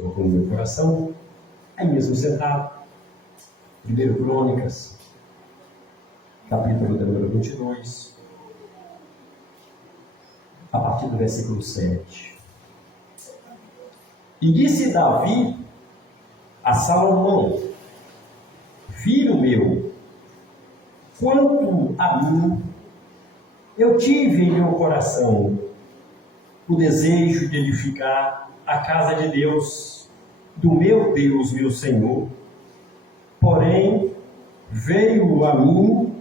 colocou no meu coração, aí mesmo sentado, 1 Crônicas, capítulo número 22, a partir do versículo 7. E disse Davi a Salomão: filho meu, quanto a mim, eu tive em meu coração o desejo de edificar a casa de Deus, do meu Deus, meu Senhor. Porém, veio a mim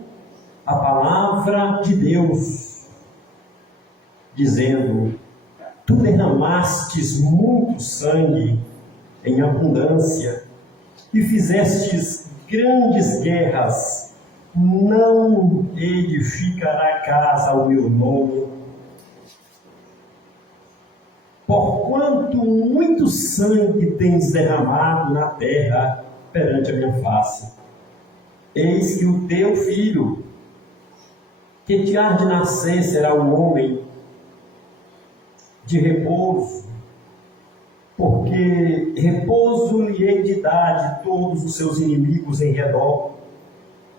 a palavra de Deus, dizendo: tu derramastes muito sangue em abundância e fizestes grandes guerras. Não edificará casa ao meu nome, porquanto muito sangue tens derramado na terra perante a minha face. Eis que o teu filho, que te há de nascer, será um homem de repouso, porque repouso lhe hei de dar de todos os seus inimigos em redor.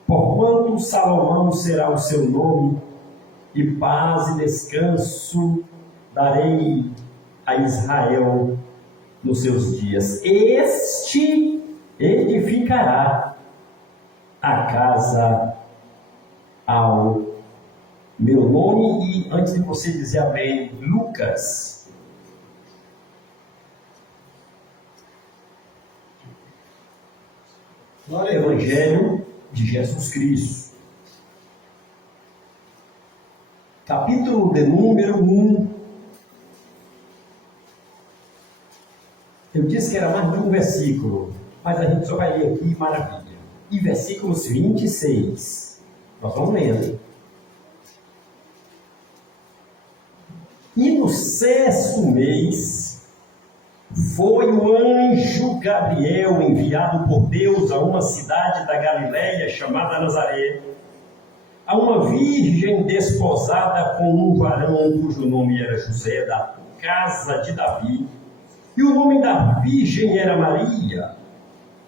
Porquanto Salomão será o seu nome, e paz e descanso darei a Israel nos seus dias. Este edificará a casa ao meu nome. E antes de você dizer amém, Lucas, Evangelho de Jesus Cristo, capítulo de número 1. Eu disse que era mais de um versículo, mas a gente só vai ler aqui, maravilha. E versículos 26. Nós vamos lendo. E no 6º mês, foi o anjo Gabriel enviado por Deus a uma cidade da Galileia chamada Nazaré, a uma virgem desposada com um varão cujo nome era José, da casa de Davi, e o nome da virgem era Maria.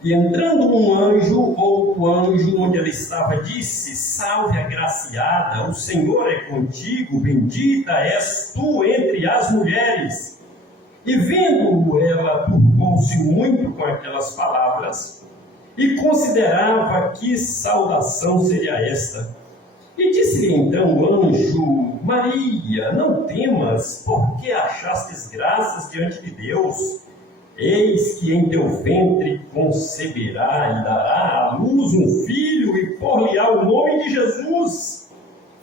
E entrando um anjo, outro anjo, onde ela estava, disse: salve, agraciada, o Senhor é contigo, bendita és tu entre as mulheres. E vendo ela, turbou-se muito com aquelas palavras, e considerava que saudação seria esta. E disse-lhe então o anjo: Maria, não temas, porque achastes graças diante de Deus. Eis que em teu ventre conceberá e dará à luz um filho, e pôr-lhe-á o nome de Jesus.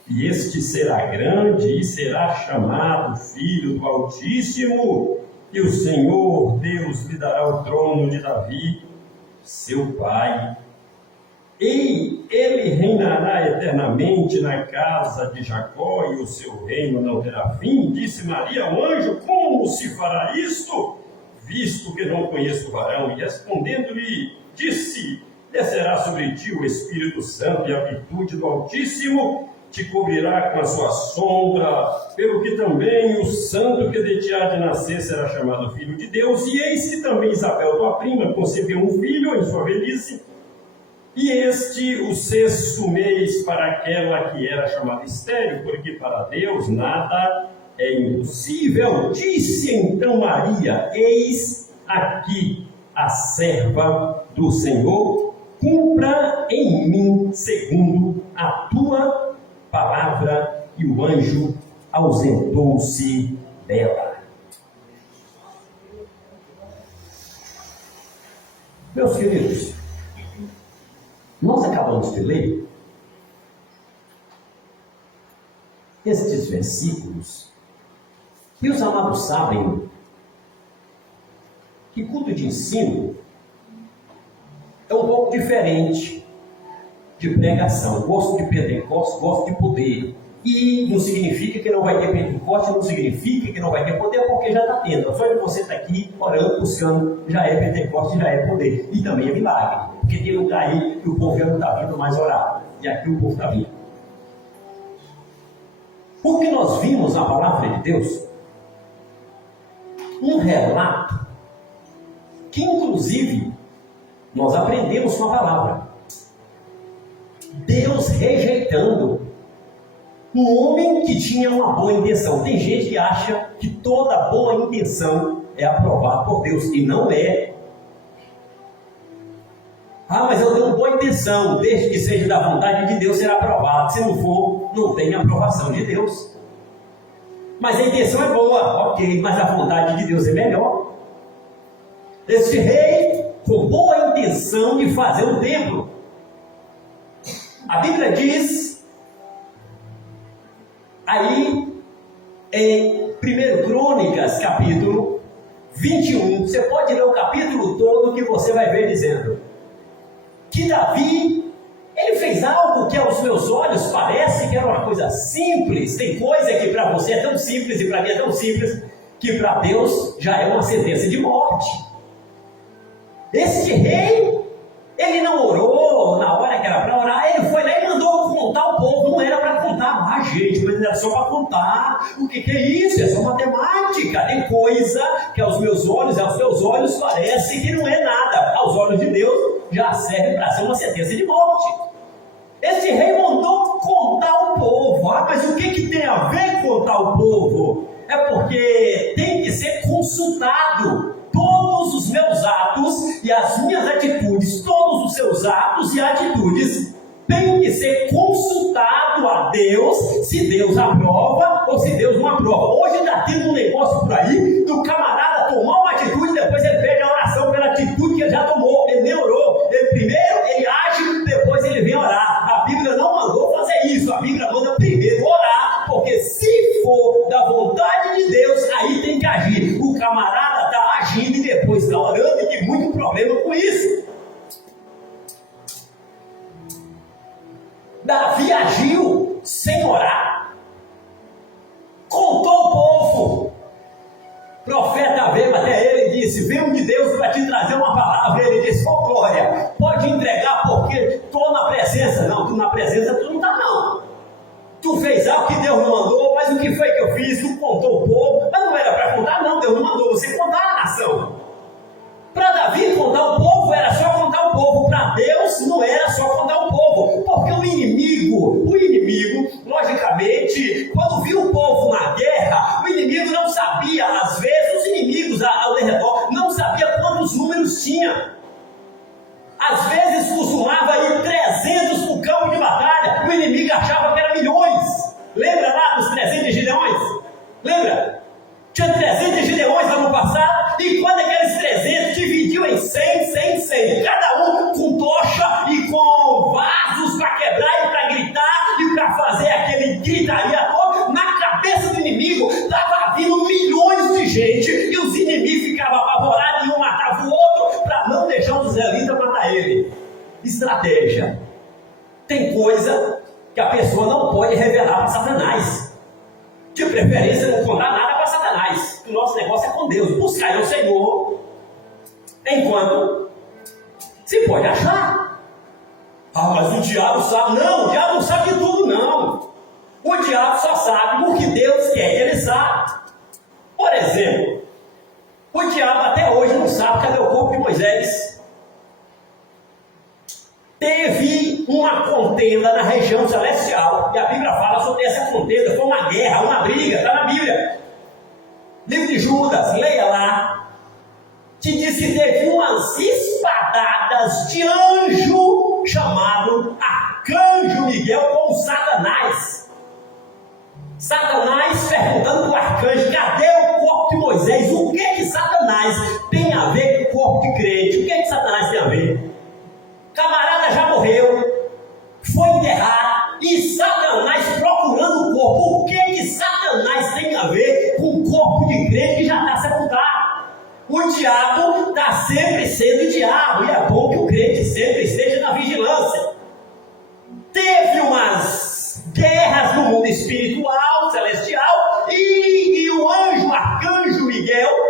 E este será grande, e será chamado Filho do Altíssimo. E o Senhor Deus lhe dará o trono de Davi, seu pai. E ele reinará eternamente na casa de Jacó, e o seu reino não terá fim. Disse Maria ao anjo: como se fará isto, visto que não conheço o varão? E respondendo-lhe, disse: descerá sobre ti o Espírito Santo, e a virtude do Altíssimo te cobrirá com a sua sombra, pelo que também o santo que de ti há de nascer será chamado Filho de Deus. E eis que também Isabel, tua prima, concebeu um filho em sua velhice, e este o 6º mês para aquela que era chamada estéril, porque para Deus nada é impossível. Disse então Maria: eis aqui a serva do Senhor, cumpra em mim segundo a tua palavra. E o anjo ausentou-se dela. Meus queridos, nós acabamos de ler estes versículos, e os amados sabem que culto de ensino é um pouco diferente de pregação. Gosto de Pentecostes, gosto de poder. E não significa que não vai ter Pentecostes, não significa que não vai ter poder, porque já está tendo. Só de você estar aqui orando, buscando, já é Pentecostes, já é poder. E também é milagre, porque tem lugar aí que o povo já não está vindo mais orar, e aqui o povo está vindo. Porque nós vimos na palavra de Deus um relato que inclusive nós aprendemos com a palavra. Deus rejeitando um homem que tinha uma boa intenção. Tem gente que acha que toda boa intenção é aprovada por Deus, e não é. Ah, mas eu tenho uma boa intenção, desde que seja da vontade de Deus, será aprovado. Se não for, não tem aprovação de Deus. Mas a intenção é boa, ok, mas a vontade de Deus é melhor. Esse rei, com boa intenção de fazer um templo, a Bíblia diz, aí em 1 Crônicas, capítulo 21, você pode ler o capítulo todo que você vai ver dizendo que Davi, ele fez algo que aos meus olhos parece que era uma coisa simples. Tem coisa que para você é tão simples e para mim é tão simples, que para Deus já é uma sentença de morte. Este rei, ele não orou na hora que era para orar, ele foi lá e mandou contar o povo. Não era para contar, gente, mas era só para contar. O que é isso? É só matemática. Tem coisa que aos meus olhos, aos teus olhos, parece que não é nada. Aos olhos de Deus, já serve para ser uma sentença de morte. Esse rei mandou contar o povo. Ah, mas o que tem a ver contar o povo? É porque tem que ser consultado. Todos os meus atos e as minhas atitudes, todos os seus atos e atitudes, tem que ser consultado a Deus, se Deus aprova ou se Deus não aprova. Hoje está tendo um negócio por aí do camarada tomar uma atitude, depois ele pede a oração pela atitude que ele já tomou. Ele nem orou. Primeiro ele age, depois ele vem orar. A Bíblia não mandou fazer isso. A Bíblia manda primeiro orar, porque se for da vontade de Deus, aí tem que agir. O camarada está agindo e depois está orando, e tem muito problema com isso. Davi agiu sem orar, contou o povo. O profeta veio até ele e disse: venho de Deus para te trazer uma palavra. Ele disse: ô glória, pode entregar porque estou na presença. Não, tu na presença tu não está não. Tu fez algo que Deus não mandou, mas o que foi que eu fiz? Tu contou o povo, mas não era para contar não, Deus não mandou você contar a nação. Para Davi contar o povo era só contar o povo, para Deus não era só contar o povo, porque o inimigo, logicamente, quando viu o povo na guerra, o inimigo não sabia, às vezes os inimigos ao redor não sabiam quantos números tinha. Às vezes costumava ir 300 para o campo de batalha, o inimigo achava que era milhões. Lembra lá dos 300 Gideões? Lembra? Tinha 300 Gideões lá no passado, e quando aqueles 300 dividiu em 100, cada um com tocha e com vasos para quebrar e para gritar e para fazer aquele gritaria todo, na cabeça do inimigo estava vindo milhões de gente, e os inimigos ficavam apavorados e um matava o outro para não deixar os israelitas matar ele. Estratégia. Tem coisa que a pessoa não pode revelar para Satanás. De preferência, não contar nada para Satanás. O nosso negócio é com Deus. Buscar o Senhor enquanto se pode achar. Ah, mas o diabo sabe. Não, o diabo não sabe de tudo, não. O diabo só sabe o que Deus quer que ele saiba. Por exemplo, o diabo até hoje não sabe cadê o corpo de Moisés. Teve uma contenda na região celestial, e a Bíblia fala sobre essa contenda. Foi uma guerra, uma briga, está na Bíblia. Livro de Judas, leia lá, que diz que teve umas espadadas de anjo chamado Arcanjo Miguel com Satanás. Satanás perguntando para o arcanjo: cadê o corpo de Moisés? O que Satanás tem a ver com o corpo de crente? O que Satanás tem a ver? Camarada já morreu, foi enterrado, e Satanás procurando o corpo. O que Satanás tem a ver com o corpo de crente que já está sepultado? O diabo está sempre sendo diabo, e é bom que o crente sempre esteja na vigilância. Teve umas guerras no mundo espiritual, celestial, e o anjo, arcanjo Miguel,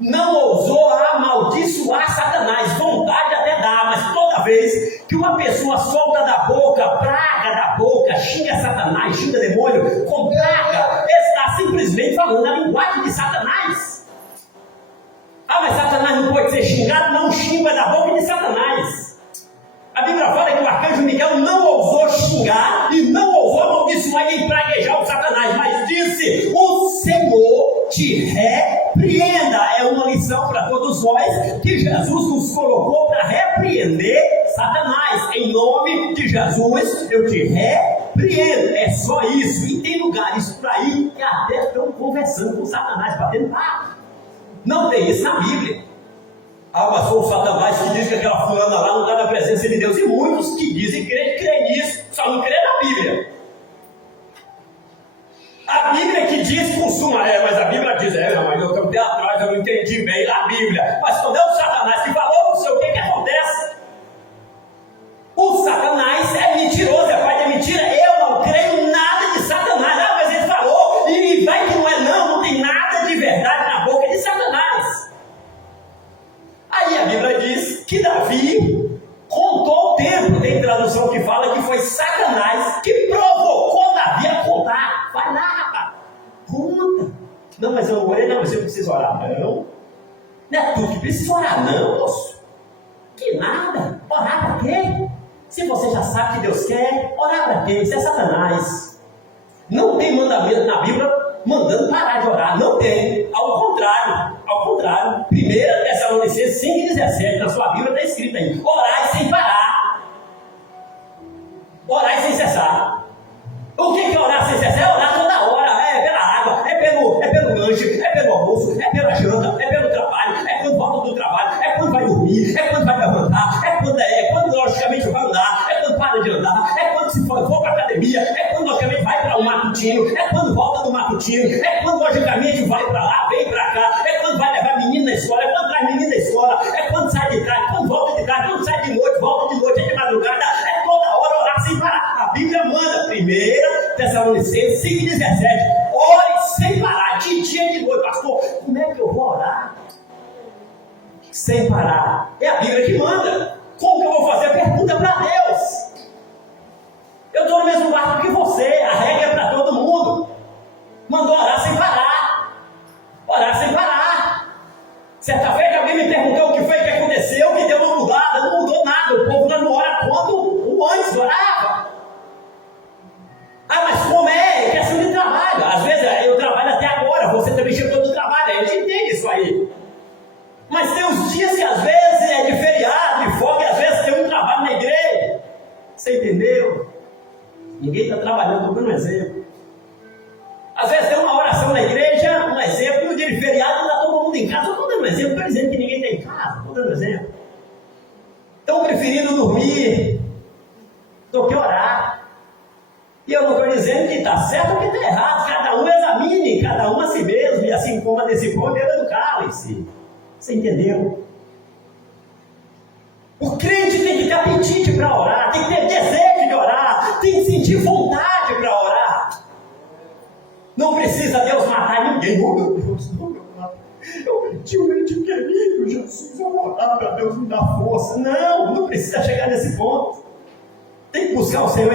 não ousou amaldiçoar Satanás. Vontade até dá, mas toda vez que uma pessoa solta da boca, praga da boca, xinga Satanás, xinga demônio, com praga, está simplesmente falando a linguagem de Satanás. Ah, mas Satanás não de ser xingado, não xinga da boca de Satanás. A Bíblia fala que o arcanjo Miguel não ousou xingar e não ousou amaldiçoar e praguejar o Satanás, mas disse: o Senhor te repreenda. É uma lição para todos nós que Jesus nos colocou para repreender Satanás. Em nome de Jesus, eu te repreendo. É só isso. E tem lugares por aí que até estão conversando com Satanás, batendo papo. Não tem isso na Bíblia. Ah, mas foi o Satanás que diz que aquela fulana lá não está na presença de Deus. E muitos que dizem crer nisso, só não crê na Bíblia. A Bíblia que diz consuma, mas a Bíblia diz, mas eu cantei atrás, eu não entendi bem a Bíblia. Mas quando é o Satanás que falou, não sei o que acontece. O Satanás é mentiroso, é pai de mentira. Eu não creio nada de Satanás. Ah, mas ele falou, e vai que não é não tem nada de verdade na boca de Satanás. Aí a Bíblia diz que Davi contou o tempo. Tem tradução que fala que foi Satanás que provocou Davi a contar. Vai lá, rapaz, conta. Não, mas eu não orei, não, mas eu preciso orar. Não é tu que precisa orar, não, moço. Que nada. Orar para quê? Se você já sabe que Deus quer, orar para quê? Isso é Satanás. Não tem mandamento na Bíblia mandando parar de orar. Não tem. Ao contrário. 1 Tessalonicenses 5,17, na sua Bíblia está escrito aí: orai sem parar. Orai sem cessar. O que é orar sem cessar? É orar toda hora. É pela água, é pelo lanche, é pelo almoço, é pela janta, é pelo trabalho, é quando volta do trabalho, é quando vai dormir, é quando vai levantar, é quando logicamente vai andar, é quando para de andar, é quando se for para a academia, é quando logicamente vai para o matutino, é quando volta do matutino, é quando logicamente vai para lá, vem para cá, é quando vai levar menino na escola, é quando traz menino na escola, é quando sai de tarde, quando volta de tarde, quando sai de noite, volta de noite, é de madrugada, é toda hora orar sem parar. A Bíblia manda, 1 Tessalonicenses 5,17, ore sem parar, de dia e de noite. Pastor, como é que eu vou orar sem parar? É a Bíblia que manda. Como que eu vou fazer? Pergunta para Deus. Eu estou no mesmo barco que você, a regra é para todo mundo. Mandou orar sem parar. Orar sem parar. Certa vez alguém me perguntou o que foi que aconteceu, que deu uma mudada. Não mudou nada, o povo não ora quando o antes orava. Ah, mas como é? Questão de trabalho. Às vezes eu trabalho até agora, você também chegou do trabalho, a gente entende isso aí. Mas tem uns dias que às vezes é de feriado, de folga, e às vezes tem um trabalho na igreja. Você entendeu? Ninguém está trabalhando, estou dando um exemplo. Às vezes tem uma oração na igreja, um exemplo, no dia de feriado está todo mundo em casa. Eu estou dando um exemplo, estou dizendo que ninguém está em casa, estou dando um exemplo. Estão preferindo dormir do que orar. E eu não estou dizendo que está certo ou que está errado. Cada um examine, cada um a si mesmo. E assim como desse pão, beba do cálice. Você entendeu? O crente tem que ter apetite para orar, tem que ter desejo de orar, tem que sentir vontade para orar. Não precisa Deus matar ninguém. Oh, meu Deus, oh, meu Pai. Eu pedi um ente querido, Jesus, eu vou orar para Deus me dar força. Não precisa chegar nesse ponto. Tem que buscar o Senhor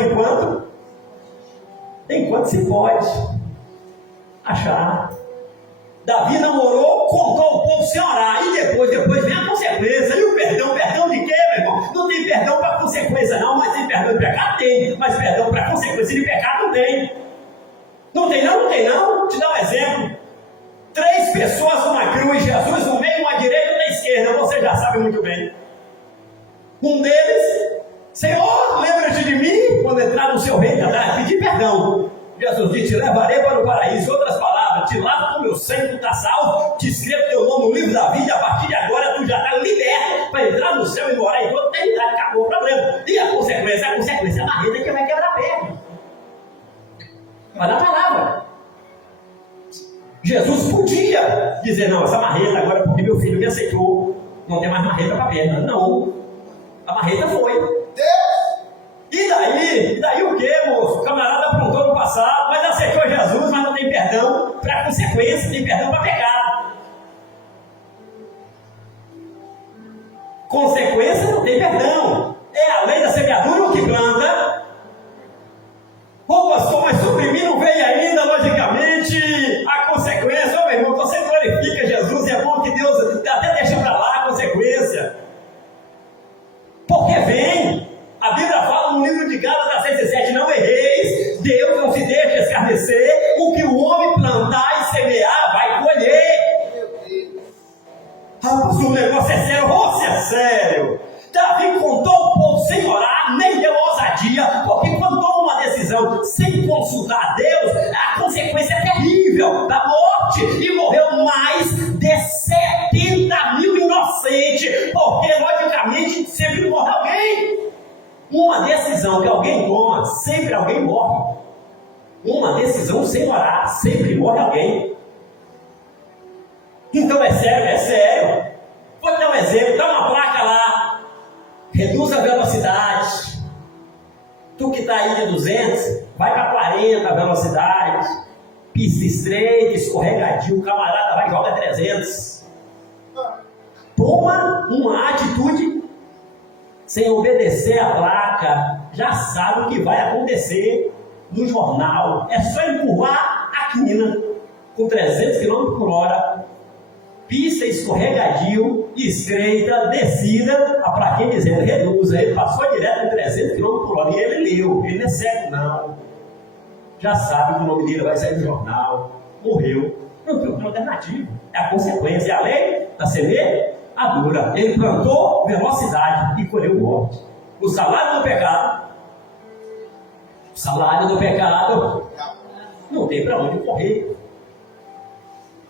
enquanto se pode achar. Davi não orou, contou o povo sem orar, e depois vem a consequência. E o perdão de quê, meu irmão? Não tem perdão para consequência não, mas tem perdão de pecado? Tem, mas perdão para consequência de pecado não tem. Não tem não? Te dá um exemplo. 3 pessoas numa cruz, Jesus no meio, uma à direita e uma à esquerda, você já sabe muito bem. Um deles: Senhor, lembra-te de mim quando entrar no seu reino, pedir perdão. Jesus disse: te levarei para o paraíso. Outras palavras: te lavo com meu sangue, tu está salvo, te escrevo teu nome no livro da vida, a partir de agora tu já está liberto para entrar no céu e morar em toda a eternidade. Acabou o problema. E a consequência é a barreira que vai quebrar a perna. Vai dar palavra. Jesus podia dizer: não, essa marreta agora, porque meu filho me aceitou, não tem mais marreta para a perna. Não, a marreta foi. E daí o que, moço? O camarada aprontou no passado, mas aceitou Jesus, mas não tem perdão para consequência, tem perdão para pecado. Consequência não tem perdão. É a lei da semeadura o que planta. Ô pastor, mas sobre mim não vem ainda, logicamente, a consequência. Ô meu irmão, você glorifica Jesus, é bom que Deus até deixa para lá a consequência. Rapaz, o negócio é sério, você é sério. Davi contou o povo sem orar, nem deu ousadia, porque quando toma uma decisão sem consultar a Deus, a consequência é terrível, da morte, e morreu mais de 70 mil inocentes, porque logicamente sempre morre alguém. Uma decisão que alguém toma, sempre alguém morre. Uma decisão sem orar, sempre morre alguém. Então é sério, é sério. Vou dar um exemplo, dá uma placa lá, reduz a velocidade. Tu que está aí de 200, vai para 40 a velocidade. Pista estreita, escorregadio, o camarada vai e joga 300. Toma uma atitude sem obedecer a placa, já sabe o que vai acontecer no jornal. É só empurrar a quina com 300 km por hora. Pista escorregadio, estreita, descida, a plaquinha dizendo reduza. Ele passou direto em 300 km por hora e ele leu, ele não é cego não. Já sabe que o nome dele vai sair do jornal, morreu. Não tem outra alternativa, é a consequência, é a lei da semeadura. Ele plantou velocidade e colheu morte. O salário do pecado não tem para onde correr.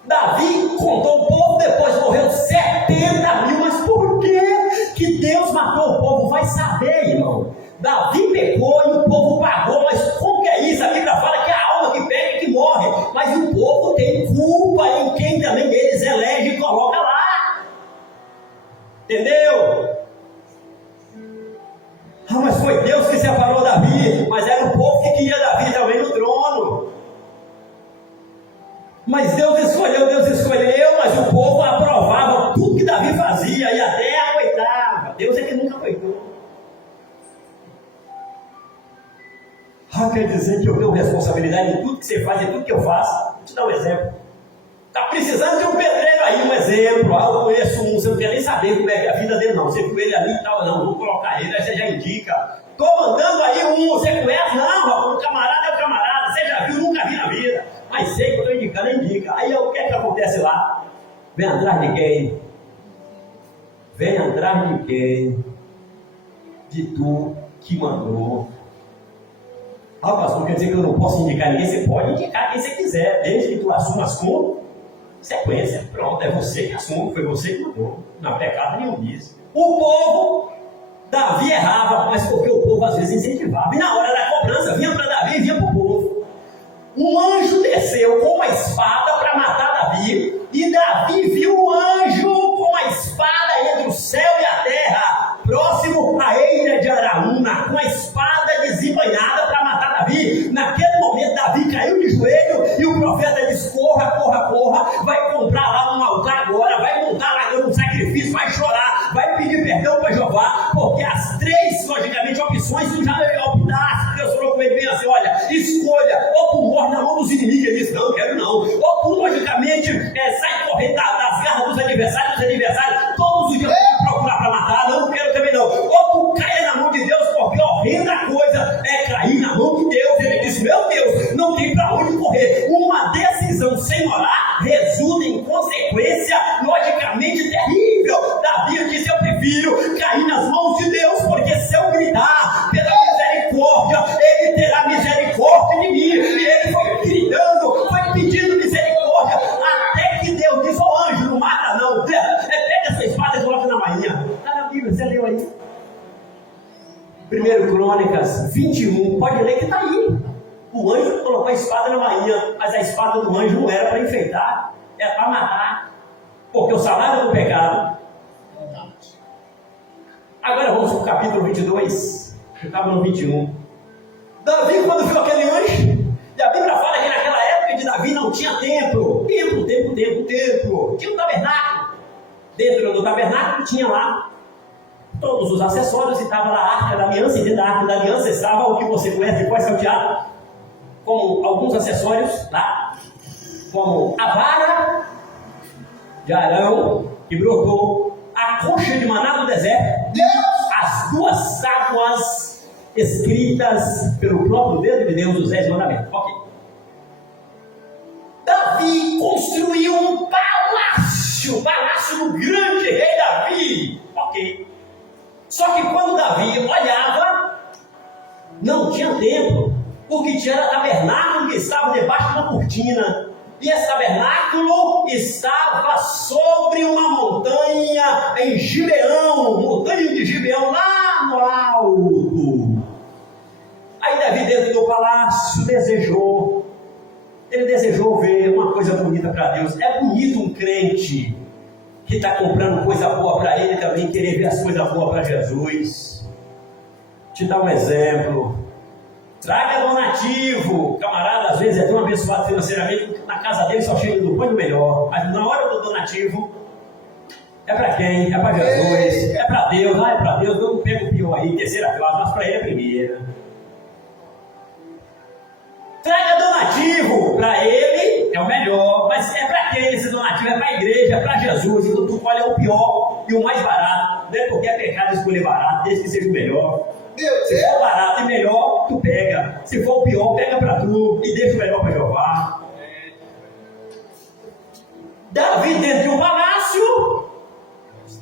Davi contou o povo, depois morreu 70 mil, mas por que Deus matou o povo? Vai saber, irmão. Davi pecou e o povo pagou, mas como que é isso? A Bíblia fala que é a alma que pega e que morre, mas o povo tem culpa em quem também eles elege e coloca lá. Entendeu? Ah, mas foi Deus que separou Davi, mas era o povo que queria Davi também no trono. Mas Deus escolheu, mas o povo aprovava tudo que Davi fazia e até acoitava. Deus é que nunca acoitou. Quer dizer que eu tenho responsabilidade em tudo que você faz, em tudo que eu faço. Vou te dar um exemplo. Está precisando de um pedreiro aí, um exemplo. Eu conheço um, você não quer nem saber como é a vida dele, não. Você viu ele ali e tal, não, vou colocar ele, aí você já indica. Estou mandando aí um, você conhece? Não, o camarada é o camarada, você já viu, nunca vi na vida. Mas sei que eu estou indicando, indica. Aí o que é que acontece lá? Vem atrás de quem? Vem atrás de quem? De tu que mandou. Pastor, quer dizer que eu não posso indicar ninguém? Você pode indicar quem você quiser, desde que tu assuma as consequências. Pronto, é você que assume, foi você que mandou. Não há pecado nenhum disso. O povo, Davi errava, mas porque o povo às vezes incentivava. E na hora da cobrança, vinha para Davi e vinha para o povo. Um anjo desceu com uma espada para matar Davi, e Davi viu o anjo com a espada entre o céu e a terra, próximo à eira de Araúna, com a espada desembainhada para matar Davi. Naquele momento, Davi caiu de joelho e o profeta disse: corra, corra, corra, vai comprar lá um altar agora, vai montar lá um sacrifício, vai chorar, vai pedir perdão para Jeová, porque as três, logicamente, opções tu já optaste. Deus falou com ele bem assim: olha, escolha, ou tu morre na mão dos inimigos. Ele disse: não, quero não. Ou tu, logicamente, sai correndo das garras dos adversários, todos os dias te procurar para matar. Não quero também não. Ou tu caia na mão de Deus, porque a horrenda coisa é cair na mão de Deus. Ele disse: meu Deus, não tem para onde correr. Uma decisão sem orar resulta em consequência logicamente terrível. Davi disse: eu prefiro cair nas mãos de Deus, porque se eu gritar pela misericórdia, ele terá misericórdia de mim. E ele foi gritando, foi pedindo misericórdia, até que Deus disse: ô anjo, não mata não, pega essa espada e coloca na bainha. Está na Bíblia, você leu aí? 1 Crônicas 21, pode ler que está aí. O anjo colocou a espada na bainha, mas a espada do anjo não era para enfeitar, era para matar, porque o salário do pecado. Agora vamos para o capítulo 22, eu estava no 21. Davi, quando viu aquele anjo, e a Bíblia fala que naquela época de Davi não tinha templo. Tinha um tabernáculo. Dentro do tabernáculo tinha lá todos os acessórios, e estava lá a Arca da Aliança, e dentro da Arca da Aliança estava o que você conhece depois, salteado, como alguns acessórios lá, como a vara de Arão, que brotou, a concha de maná do deserto, as duas tábuas escritas pelo próprio dedo de Deus, os 10 mandamentos. Ok. Davi construiu um palácio o palácio do grande rei Davi. Ok. Só que quando Davi olhava, não tinha templo, porque tinha tabernáculo que estava debaixo de uma cortina. E esse tabernáculo estava sobre uma montanha em Gibeão, montanha de Gibeão, lá no alto. Aí Davi, dentro do palácio, ele desejou ver uma coisa bonita para Deus. É bonito um crente que está comprando coisa boa para ele também querer ver as coisas boas para Jesus. Te dar um exemplo. Traga donativo. Camarada, às vezes é tão abençoado financeiramente, na casa dele só chega do bom e do melhor. Mas na hora do donativo, é para quem? É para Jesus, é para Deus. É para Deus, eu não pego o pior aí, terceira classe, mas para ele é primeira. Traga donativo, para ele é o melhor, mas é para quem esse donativo? É para a igreja, é para Jesus. Então tu escolhe o pior e o mais barato. Não é porque é pecado escolher barato, desde que seja o melhor. Se for barato e melhor, tu pega. Se for o pior, pega para tu e deixa o melhor para Jeová. Davi dentro de um palácio,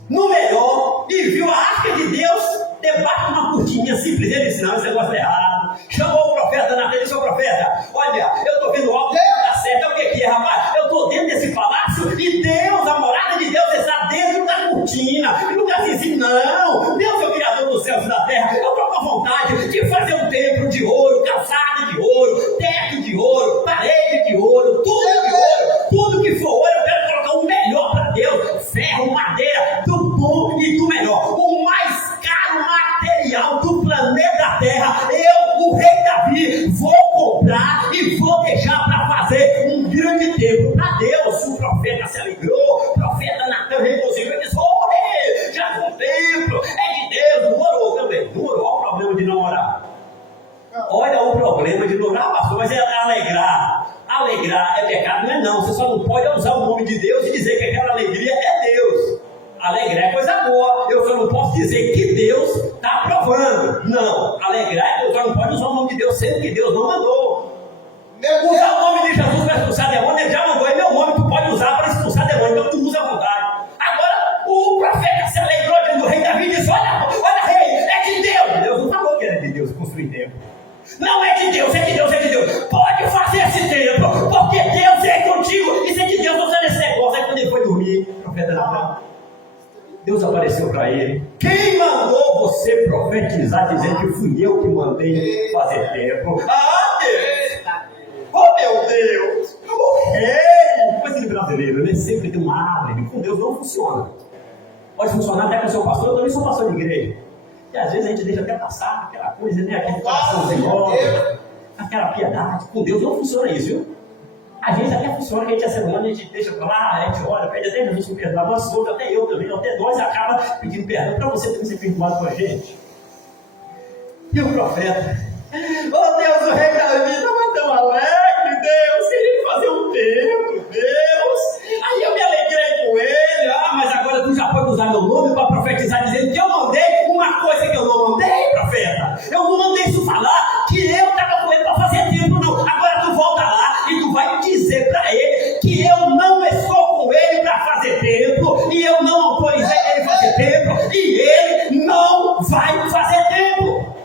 no melhor, e viu a arca de Deus debaixo de uma cortininha simples. Ele disse: não, esse negócio é errado. Chamou o profeta na frente, seu profeta, olha, eu estou vendo algo que está certo. É o que é, rapaz? Eu estou dentro desse palácio e Deus, a morada de Deus, está dentro da cortina. E nunca disse: não, Deus é o Criador dos céus e da terra. Eu estou com vontade de fazer um templo de ouro, calçada de ouro, teto de ouro, parede de ouro, tudo de ouro, tudo que for ouro. Eu quero colocar o melhor para Deus: ferro, madeira, do bom e do melhor, o mais caro material do planeta Terra. O rei Davi, vou comprar e vou deixar para fazer um grande templo para Deus. O profeta se alegrou, o profeta Natan regozijou e disse: oh, rei, já foi um templo, é de Deus. Não orou também, não orou. Olha o problema de não orar. Olha o problema de não orar, pastor, mas é alegrar. Alegrar é pecado, não é não. Você só não pode usar o nome de Deus e dizer que aquela alegria é Deus. Alegrar é coisa boa. Eu só não posso dizer que Deus está aprovando. Não, alegrar eu só não pode usar o nome de Deus sendo que Deus não mandou. Usar o nome de Jesus para expulsar demônio, ele já mandou. É meu nome, tu pode usar para expulsar demônio, então tu usa à vontade. Agora, o profeta se alegrou diante do rei Davi e disse: olha rei, é de Deus. Deus não falou que era de Deus construir templo. Não é de Deus, é de Deus, é de Deus. Pode fazer esse templo, porque Deus é contigo. Isso é de Deus, você nesse negócio. Aí quando ele foi dormir, o profeta Natan, Deus apareceu para ele: quem mandou você profetizar dizendo que fui eu que mandei fazer templo? Ah, Deus! Oh, meu Deus! O rei! Coisa de brasileiro, né? Sempre tem uma árvore. Com Deus não funciona. Pode funcionar até com o seu pastor. Eu também sou pastor de igreja. E às vezes a gente deixa até passar aquela coisa, né? Aquele coração senhor, aquela piedade. Com Deus não funciona isso, viu? Às vezes até funciona que a gente, essa semana, a gente deixa pra lá, a gente olha, pede até Jesus me perdoar, mas outros, até eu também, até nós acaba pedindo perdão para você também ser perdoado com a gente. E o profeta: oh Deus, o rei Davi estava tão alegre, Deus, queria fazer um templo, Deus. Aí eu me alegrei com ele. Ah, mas agora tu já pode usar meu nome para profetizar dizendo que eu mandei uma coisa que eu não mandei, profeta. Eu não mandei isso falar que eu estava com ele para fazer templo, não. Agora tu volta lá e tu vai dizer para ele que eu não estou com ele para fazer templo, e eu não autorizei ele a fazer templo, e ele não vai fazer templo.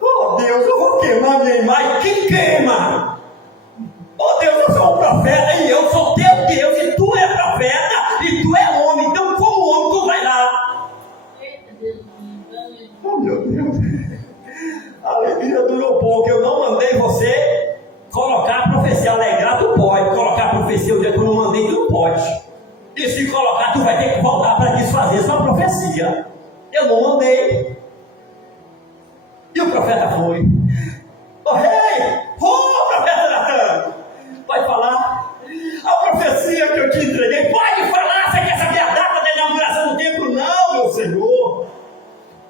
Oh Deus, eu vou queimar minha imagem. Quem queima? Oh Deus, eu sou um profeta e eu sou teu Deus, e tu é profeta e tu é homem, então como homem tu vai lá? Oh meu Deus, a alegria durou pouco. Eu não mandei você colocar a profecia, alegrar tu pode, colocar a profecia o dia que eu não mandei, tu não pode. E se colocar, tu vai ter que voltar para desfazer sua profecia. Eu não mandei. E o profeta foi: oh rei, oh profeta Natan, pode falar. A profecia que eu te entreguei, pode falar. Você quer saber a data da inauguração do templo? Não, meu Senhor.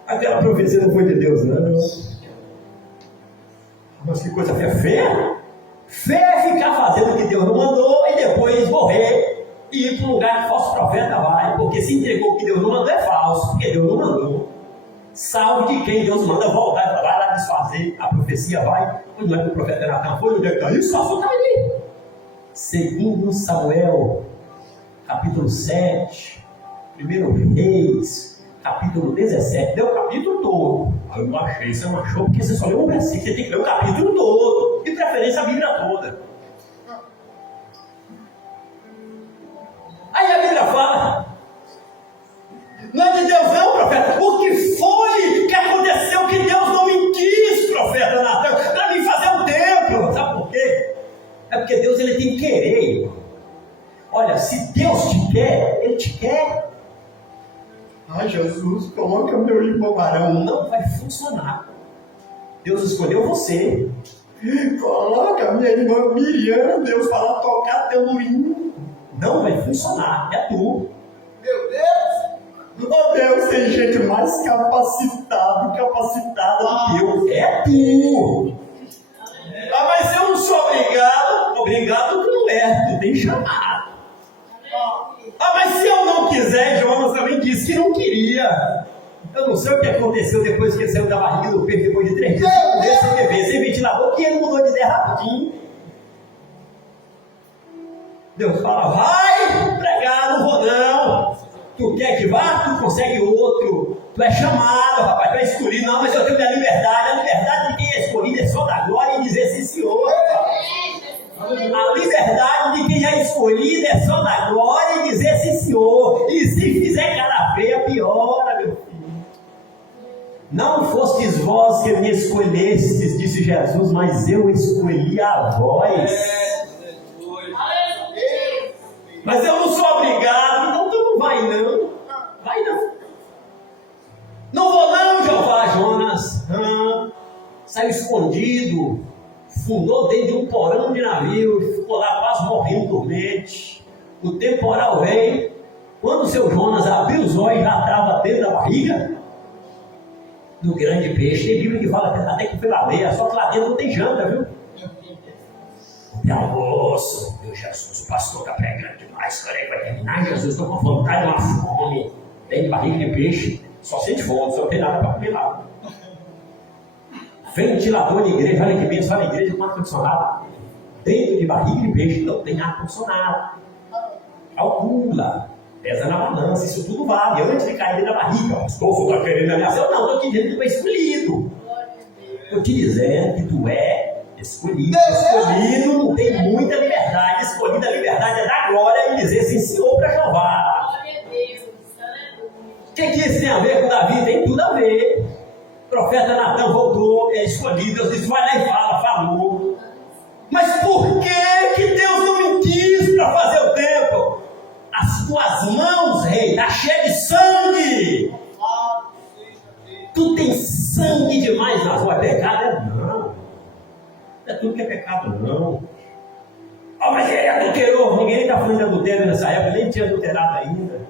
Aquela profecia não foi de Deus, não. Mas que coisa feia. Feia é ficar fazendo o que Deus não mandou e depois morrer e ir para um lugar que falso profeta vai. Porque se entregou o que Deus não mandou é falso, porque Deus não mandou. Salve de quem Deus manda voltar, vai lá desfazer a profecia, vai. Onde é que o profeta Natan foi? Onde é que está isso? O pastor está ali. Segundo Samuel, capítulo 7, 1 Reis, capítulo 17, leu o capítulo todo. Aí eu achei, você não achou? Porque você só leu um versículo, você tem que ler o capítulo todo, de preferência a Bíblia toda. Aí a Bíblia fala, não é de Deus não, profeta, o que foi que aconteceu que Deus não me quis, profeta Natan, para mim fazer um templo? Sabe por quê? É porque Deus ele tem querer. Olha, se Deus te quer, Ele te quer. Ai, Jesus, coloca meu irmão Arão. Não vai funcionar. Deus escolheu você. Coloca minha irmã Miriam, Deus, para tocar tamborim. Não vai funcionar, é tu. Meu Deus! Oh Deus, tem gente mais capacitada do que eu. É tu. Ah, mas eu não sou obrigado. Obrigado tu não é, tu tem chamado. Ah, mas se eu não quiser, Jonas também disse que não queria. Eu não sei o que aconteceu depois que ele saiu da barriga do peixe, depois de 3 dias, sem beber, sem ventilador, que ele mudou de ideia rapidinho. Deus fala, vai pregar, não vou não. Tu quer que vá? Tu consegue outro. Tu é chamado, rapaz, tu é escolhido. Não, mas eu tenho minha liberdade. A liberdade de quem é escolhido é só da glória e dizer sim, senhor. A liberdade de quem é escolhido é só da glória e dizer sim, senhor. E se fizer cara feia, piora, meu filho. Não fostes vós que me escolhestes, disse Jesus, mas eu escolhi a vós. Mas eu não sou obrigado, então tu não vai não. Vai não. Não vou não, Jeová. Jonas saiu escondido, fundou dentro de um porão de navio, ficou lá quase morrendo por noite. O temporal veio. Quando o seu Jonas abriu os olhos, já estava dentro da barriga do grande peixe. Tem Bíblia que fala até que foi baleia, só que lá dentro não tem janta, viu? Tem almoço, meu Jesus, o pastor está pregando demais, cara, aí vai terminar, Jesus, estou com vontade de uma fome, tem de barriga de peixe, só sente fome, só não tem nada para comer lá. Ventilador na igreja, olha que bem, só na igreja com ar-condicionado, dentro de barriga de peixe não tem ar-condicionado. Calcula, pesa na balança, isso tudo vale, antes de cair na barriga, pastor, está querendo ameaçar, eu não, estou te dizendo que tu é escolhido, estou te dizendo que tu é escolhido. Escolhido não tem muita liberdade. Escolhido, a liberdade é da glória e dizer sim, senhor, para Jeová. Glória a Deus. O que isso tem a ver com Davi? Tem tudo a ver. O profeta Natan voltou, é escolhido. Deus disse, vai lá e fala, falou. Mas por que Deus não me quis para fazer o templo? As tuas mãos, rei, está cheia de sangue. Tu tem sangue demais na rua. É pecado? Não. Não é tudo que é pecado, não. Oh, mas ele adulterou. Ninguém está falando de adultério nessa época, nem tinha adulterado ainda.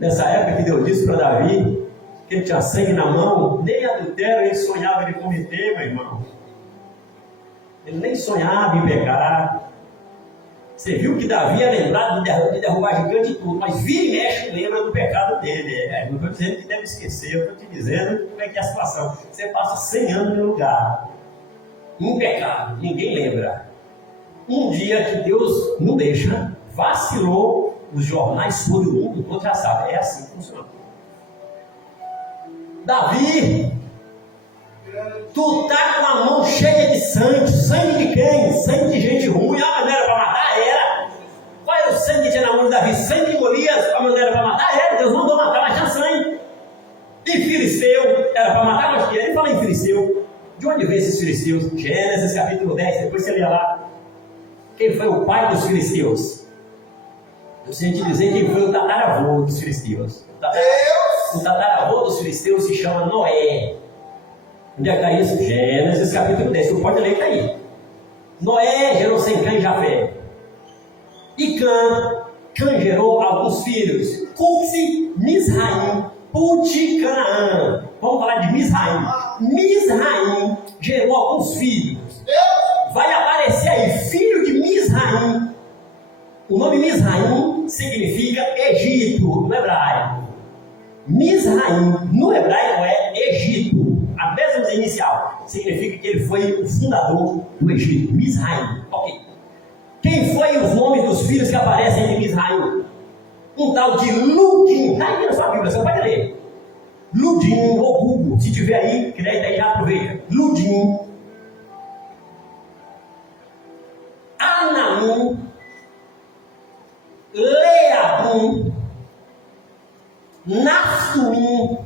Nessa época que Deus disse para Davi que ele tinha sangue na mão, nem adultério ele sonhava em cometer, meu irmão. Ele nem sonhava em pecar. Você viu que Davi é lembrado de derrubar gigante e tudo, mas vira e mexe lembra do pecado dele. Não estou dizendo que deve esquecer, eu estou te dizendo como é que é a situação. Você passa 100 anos no lugar, um pecado, ninguém lembra. Um dia que Deus não deixa, vacilou, os jornais todo mundo, todo já sabe. É assim que funciona. Davi, tu tá com a mão cheia de sangue. Sangue de quem? Sangue de gente ruim. A maneira para matar era. Qual era o sangue que tinha na mão de Davi? Sangue de Golias. A maneira para matar era. Deus mandou matar, mas tinha sangue. E Filisteu era para matar, mas tinha. Ele fala em Filisteu. De onde veio esses filisteus? Gênesis capítulo 10. Depois você lê lá. Quem foi o pai dos filisteus? Eu sei te dizer quem foi o tataravô dos filisteus. O tataravô dos filisteus se chama Noé. Onde é que está isso? Gênesis capítulo 10. Tu pode ler, está aí. Noé gerou sem Cã e Jafé. E Cã gerou alguns filhos. Cuxi, Misraim, Put, Canaã. Vamos falar de Misraim. Misraim gerou alguns filhos. Vai aparecer aí, filho de Misraim. O nome Misraim significa Egito, no hebraico. Misraim, no hebraico, é Egito. A mesma inicial significa que ele foi o fundador do Egito. Misraim. Ok. O Quem foi os nomes dos filhos que aparecem em Israel? Um tal de Ludim. Está aí na sua Bíblia, você pode ler. Ludim, ou Google, se tiver aí, crédito aí, já aproveita. Ludim, Anamim, Leabum, Naftuim,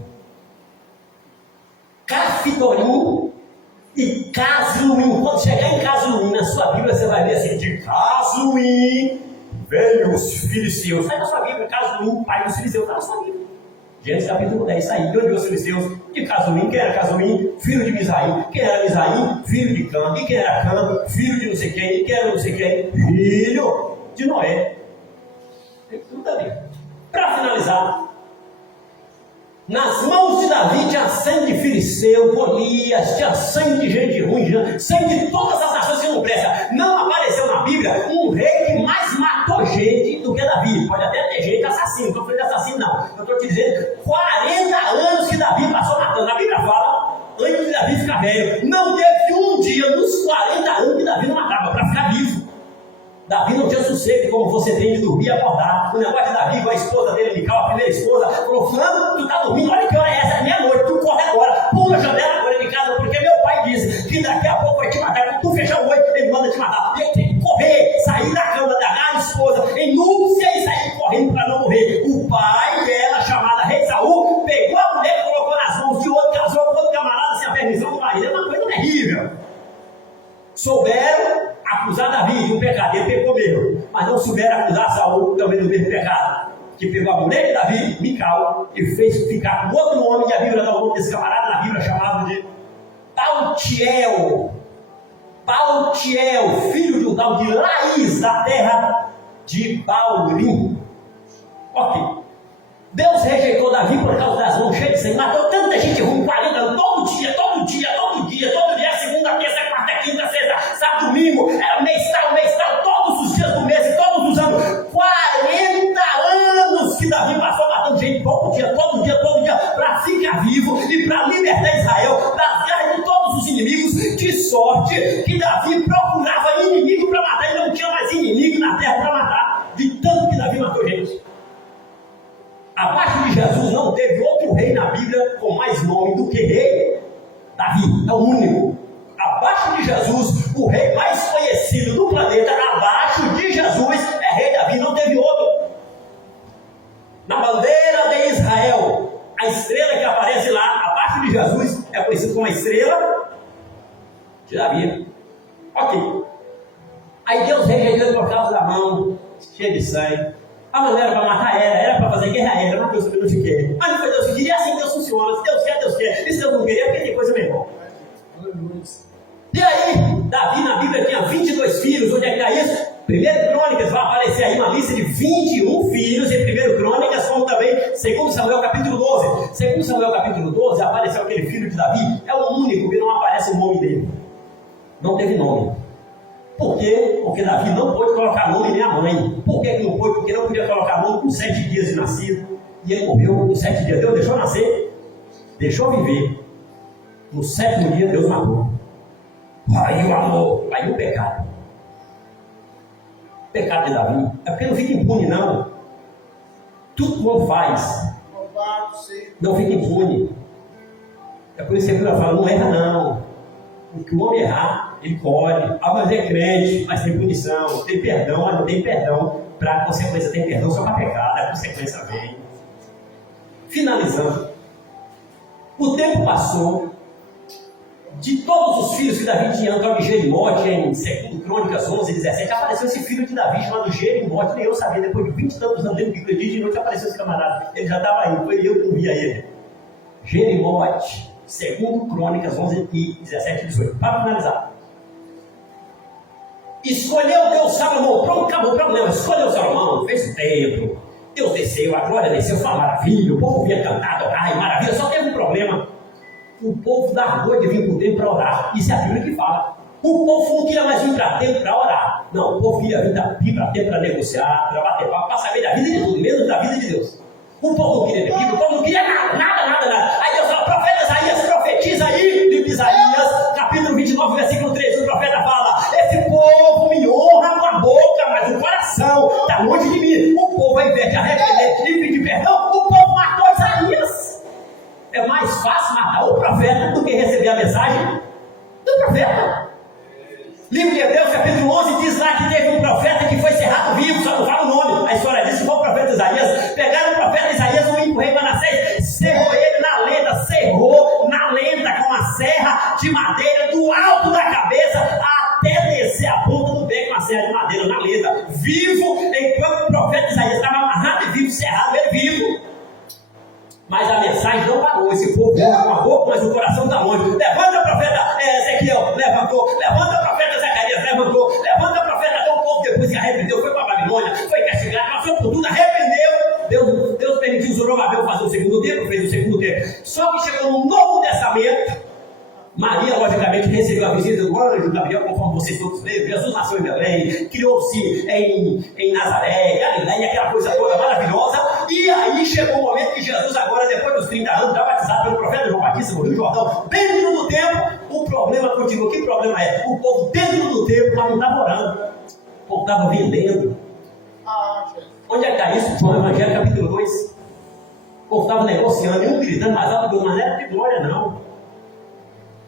Cafidorim e Casluim. Quando chegar em Casluim na sua Bíblia, você vai ver assim: de Casluim veio os filisteus. Sai da sua Bíblia, Casluim, pai dos filisteus, está na sua Bíblia. Gênesis capítulo 10, isso aí. De onde veio os filisteus? De Casluim. Quem era Casluim? Filho de Misaim. Quem era Misaim? Filho de Cã. E quem era Cã? Filho de não sei quem. E quem era não sei quem? Filho de Noé. Tem tudo a ver. Para finalizar, nas mãos de Davi tinha sangue de Filisteu, Golias, tinha sangue de gente ruim, sangue de todas as nações que não prestam. Não apareceu na Bíblia um rei que mais matou gente do que Davi. Pode até ter gente assassino, não estou falando de assassino não. Eu estou te dizendo, 40 anos que Davi passou matando. A Bíblia fala, antes de Davi ficar velho, não teve um dia nos 40 anos que Davi não matava para ficar vivo. Davi não tinha sossego como você tem de dormir e acordar. O negócio de Davi com a esposa dele, Mical, a primeira esposa, falou: Fulano, tu tá dormindo, olha que hora é essa, é meia-noite, tu corre agora, pula a janela agora de casa, porque meu pai disse que daqui a pouco vai te matar. Quando tu fechar o olho, ele manda te matar. E eu tenho que correr, sair da cama da esposa, em núpcia e sair correndo para não morrer. O pai dela, chamada Rei Saul, pegou a mulher, colocou nas mãos de outro, casou com outro camarada sem a permissão do marido. É uma coisa terrível. Souberam acusar Davi de um pecado, ele pecou mesmo, mas não souberam acusar Saul também do mesmo pecado, que pegou a mulher de Davi, Mical, e fez ficar com outro homem, que a Bíblia dá o nome desse camarada na Bíblia, chamado de Paltiel, filho de um tal de Laís, da terra de Baurim. Ok. Deus rejeitou Davi por causa das mãos cheias de sangue, matou tanta gente ruim, 40 anos, todo dia, segunda, terça, quarta, quinta, sexta, sábado, domingo, mês tal, todos os dias do mês e todos os anos. 40 anos que Davi passou matando gente todo dia, para ficar vivo e para libertar Israel das garras de todos os inimigos. De sorte que Davi procurava inimigo para matar, e não tinha mais inimigo na terra para matar, de tanto que Davi matou gente. Abaixo de Jesus não teve outro rei na Bíblia com mais nome do que rei Davi, é o único. Abaixo de Jesus, o rei mais conhecido do planeta, abaixo de Jesus, é rei Davi, não teve outro. Na bandeira de Israel, a estrela que aparece lá, abaixo de Jesus, é conhecida como a estrela de Davi. Ok. Aí Deus rejeitou por causa da mão, cheia de sangue. A maneira para matar era para fazer guerra aérea, mas Deus sabia não se quer. Mas não foi Deus que queria, assim Deus funciona. Se Deus quer, Deus quer. E se Deus não queria, porque tem coisa melhor. E aí, Davi na Bíblia tinha 22 filhos. Onde é que está isso? 1 Crônicas vai aparecer aí uma lista de 21 filhos em 1 Crônicas, como também 2 Samuel capítulo 12. 2 Samuel capítulo 12 apareceu aquele filho de Davi, é o único que não aparece o nome dele. Não teve nome. Por quê? Porque Davi não pôde colocar nome nem a mãe. Por que não pôde? Porque não podia colocar nome com 7 dias de nascido. E ele morreu com 7 dias. Deus deixou nascer, deixou viver. No 7º dia Deus matou. Aí o amor, aí o pecado. O pecado de Davi. É porque não fica impune não. Tudo que o homem faz não fica impune. É por isso que a Bíblia fala, não erra não. O que o homem errar, ele pode. Ah, mas é crente, mas tem punição, tem perdão, mas não tem perdão. Para a consequência tem perdão só para pecado, a consequência vem. Finalizando. O tempo passou. De todos os filhos que Davi tinha, o tal de Jerimote, em 2 Crônicas 11, 17, apareceu esse filho de Davi chamado Jerimote, nem eu sabia, depois de 20 e tantos anos dentro do Bíblia, de noite apareceu esse camarada, ele já estava aí, foi eu que não via ele. Jerimote, 2 Crônicas 11 e 17 e 18. Para finalizar. Escolheu Deus Salomão, pronto, acabou o problema. Escolheu Salomão, fez o templo, Deus desceu, a glória desceu, foi uma maravilha, o povo vinha cantar, adorar, maravilha, só teve um problema. O povo largou de vir para o templo para orar. Isso é a Bíblia que fala. O povo não queria mais vir para o templo para orar. Não, o povo ia vir para o templo para negociar, para bater papo, para saber da vida de tudo, menos da vida de Deus. O povo não queria ter Bíblia, o povo não queria nada. Aí Deus fala, profeta Isaías, profetiza aí, livro de Isaías, capítulo 29, versículo 3, o profeta fala, esse povo me honra com a boca, está longe de mim. O povo, ao invés de arrepender e pedir perdão, o povo matou Isaías. É mais fácil matar o profeta do que receber a mensagem do profeta. Livro de Hebreus, capítulo 11, diz lá que teve um profeta que foi cerrado vivo, só não fala o nome. A história diz que foi o profeta Isaías. Pegaram o profeta Isaías, o ímpio rei Manassés, cerrou ele na lenda, com uma serra de madeira, do alto da cabeça até descer a ponta do beco, com uma serra de madeira na lenda. Vivo, enquanto o profeta Isaías estava amarrado e vivo, cerrado, ele vivo. Mas a mensagem não parou. Esse povo fala com a boca, mas o coração está longe. Levanta, profeta Ezequiel, levantou. Levanta, profeta Zacarias, levantou. Levanta, profeta. Então o povo depois se arrependeu, foi para a Babilônia, foi castigado, passou por tudo, arrependeu. Deus permitiu Zorobabel fazer o segundo templo, fez o segundo templo. Só que chegou no Novo Testamento, Maria, logicamente, recebeu a visita do anjo Gabriel, conforme vocês todos veem. Jesus nasceu em Belém, criou-se em Nazaré, Galileia, aquela coisa toda maravilhosa. E aí chegou o momento que Jesus, agora, depois dos 30 anos, está batizado pelo profeta João Batista no Rio Jordão. Dentro do templo, o problema continua. Que problema é? O povo dentro do templo, mas não estava orando. O povo estava vendendo. Onde é que está isso? João Evangelho, capítulo 2. O povo estava negociando, e um gritando mais alto, mas não era de glória, não.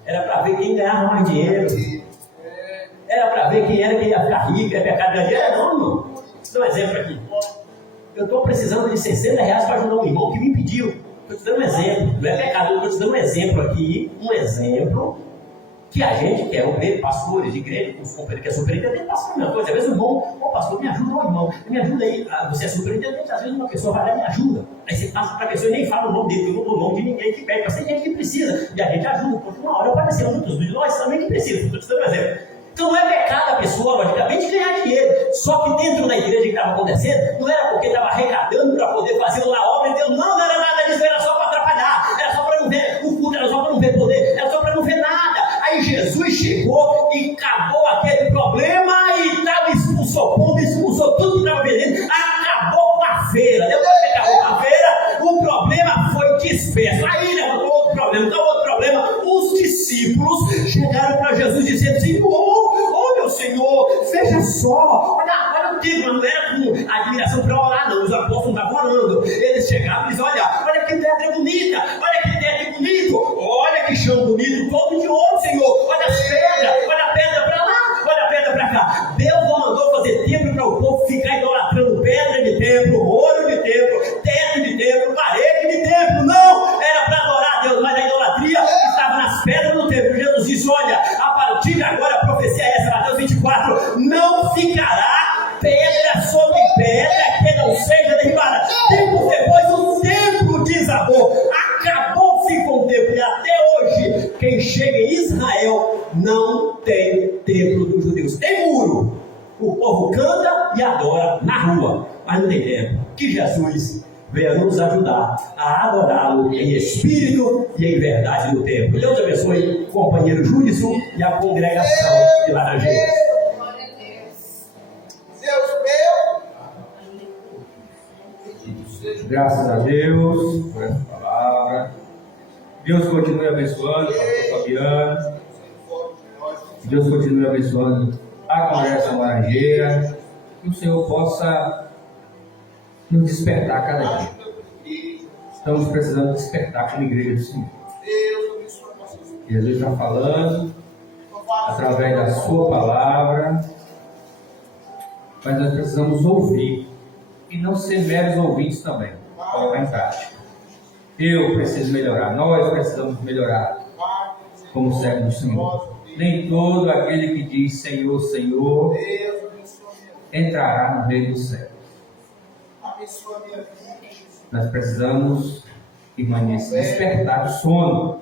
Era para ver quem ganhava mais dinheiro. Era para ver quem era quem ia ficar rico, ia pecado de dinheiro. Não, irmão. Vou dar um exemplo aqui. Eu estou precisando de 60 reais para ajudar um irmão que me pediu. Estou te dando um exemplo. Não é pecado, eu estou te dando um exemplo aqui. Um exemplo que a gente quer ouvir, pastores de igreja, que é superintendente, pastor, não. Às vezes o irmão, pastor, me ajuda, irmão. Me ajuda aí. Você é superintendente, às vezes uma pessoa vai lá e me ajuda. Aí você passa para a pessoa e nem fala o nome dele, eu não dou o nome de ninguém que pede. Mas tem gente que precisa. E a gente ajuda. Porque uma hora aparecer muitos de nós também que precisam. Estou te dando um exemplo. Então não é pecado a pessoa, logicamente, ganhar dinheiro. Só que dentro da igreja que estava acontecendo, não era porque estava arrecadando para poder fazer uma obra de Deus. Não era nada disso, era só para atrapalhar. Era só para não ver o culto, era só para não ver poder, era só para não ver nada. Aí Jesus chegou e acabou aquele problema e expulsou pombo, expulsou tudo que estava vendendo. Acabou com a feira. Depois que acabou com a feira, o problema foi disperso. Aí levantou outro problema. Então outro problema, os discípulos chegaram para Jesus dizendo: Senhor, meu Senhor, veja só, olha o templo, não era com admiração para orar, não. Os apóstolos não estavam orando. Eles chegaram e diziam: olha que pedra bonita, olha que teto bonito, olha que chão bonito, todo de ouro, Senhor. Olha as pedras, olha a pedra para lá, olha a pedra para cá. Deus não mandou fazer templo para o povo ficar idolatrando pedra de templo, ouro de templo, teto de templo, parede de templo. Não, era para adorar a Deus, mas a idolatria estava nas pedras do templo. Jesus disse: olha, a partir de agora, a profecia é essa, Mateus 24, não ficará pedra sobre pedra que não seja derribada. Tempos depois, o templo desabou, acabou-se com o templo, e até hoje, quem chega em Israel não tem templo dos judeus. Tem muro, o povo canta e adora na rua, mas não tem templo. Que Jesus venha nos ajudar a adorá-lo em espírito e em verdade no templo. Deus abençoe o companheiro Júlio e a congregação de Laranjeiras. Glória a Deus. Deus meu. Graças a Deus por essa palavra. Deus continue abençoando o pastor Fabiano. Deus continue abençoando a congregação Laranjeira. Que o Senhor possa nos despertar cada dia. Estamos precisando despertar como igreja do Senhor. Jesus está falando através da sua palavra, mas nós precisamos ouvir e não ser meros ouvintes também, colocar em prática. Eu preciso melhorar, nós precisamos melhorar como servo do Senhor. Nem todo aquele que diz Senhor, Senhor entrará no reino dos céus. Nós precisamos, irmãs, despertar do sono.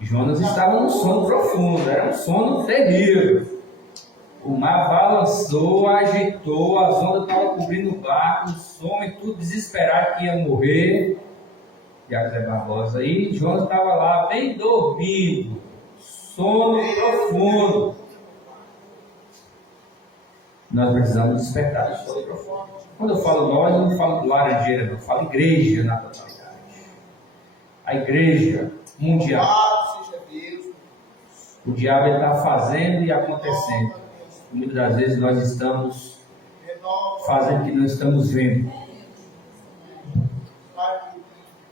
Jonas estava num sono profundo, era um sono terrível. O mar balançou, agitou, as ondas estavam cobrindo o barco, os homens tudo desesperado que ia morrer. Tiago Zé Barbosa aí, Jonas estava lá bem dormindo, sono profundo. Nós precisamos despertar do sono profundo. Quando eu falo nós, eu não falo do Laranjeira, eu falo igreja na totalidade. A igreja mundial. O diabo está fazendo e acontecendo. Muitas das vezes nós estamos fazendo o que nós estamos vendo.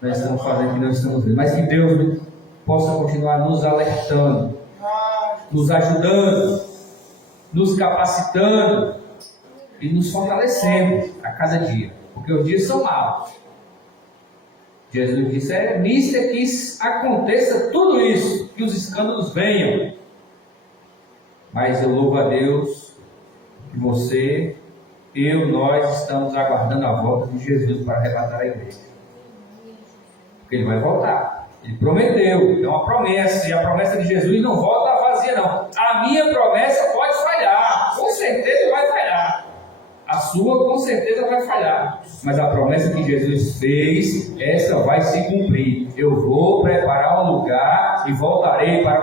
Nós estamos fazendo o que nós estamos vendo. Mas que Deus possa continuar nos alertando, nos ajudando, nos capacitando e nos fortalecendo a cada dia. Porque os dias são maus. Jesus disse: é mister que aconteça tudo isso, que os escândalos venham. Mas eu louvo a Deus que você, nós estamos aguardando a volta de Jesus para arrebatar a igreja. Porque Ele vai voltar. Ele prometeu, é uma promessa, e a promessa de Jesus não volta vazia não. A minha promessa pode falhar, com certeza vai falhar. A sua com certeza vai falhar. Mas a promessa que Jesus fez, essa vai se cumprir. Eu vou preparar um lugar e voltarei para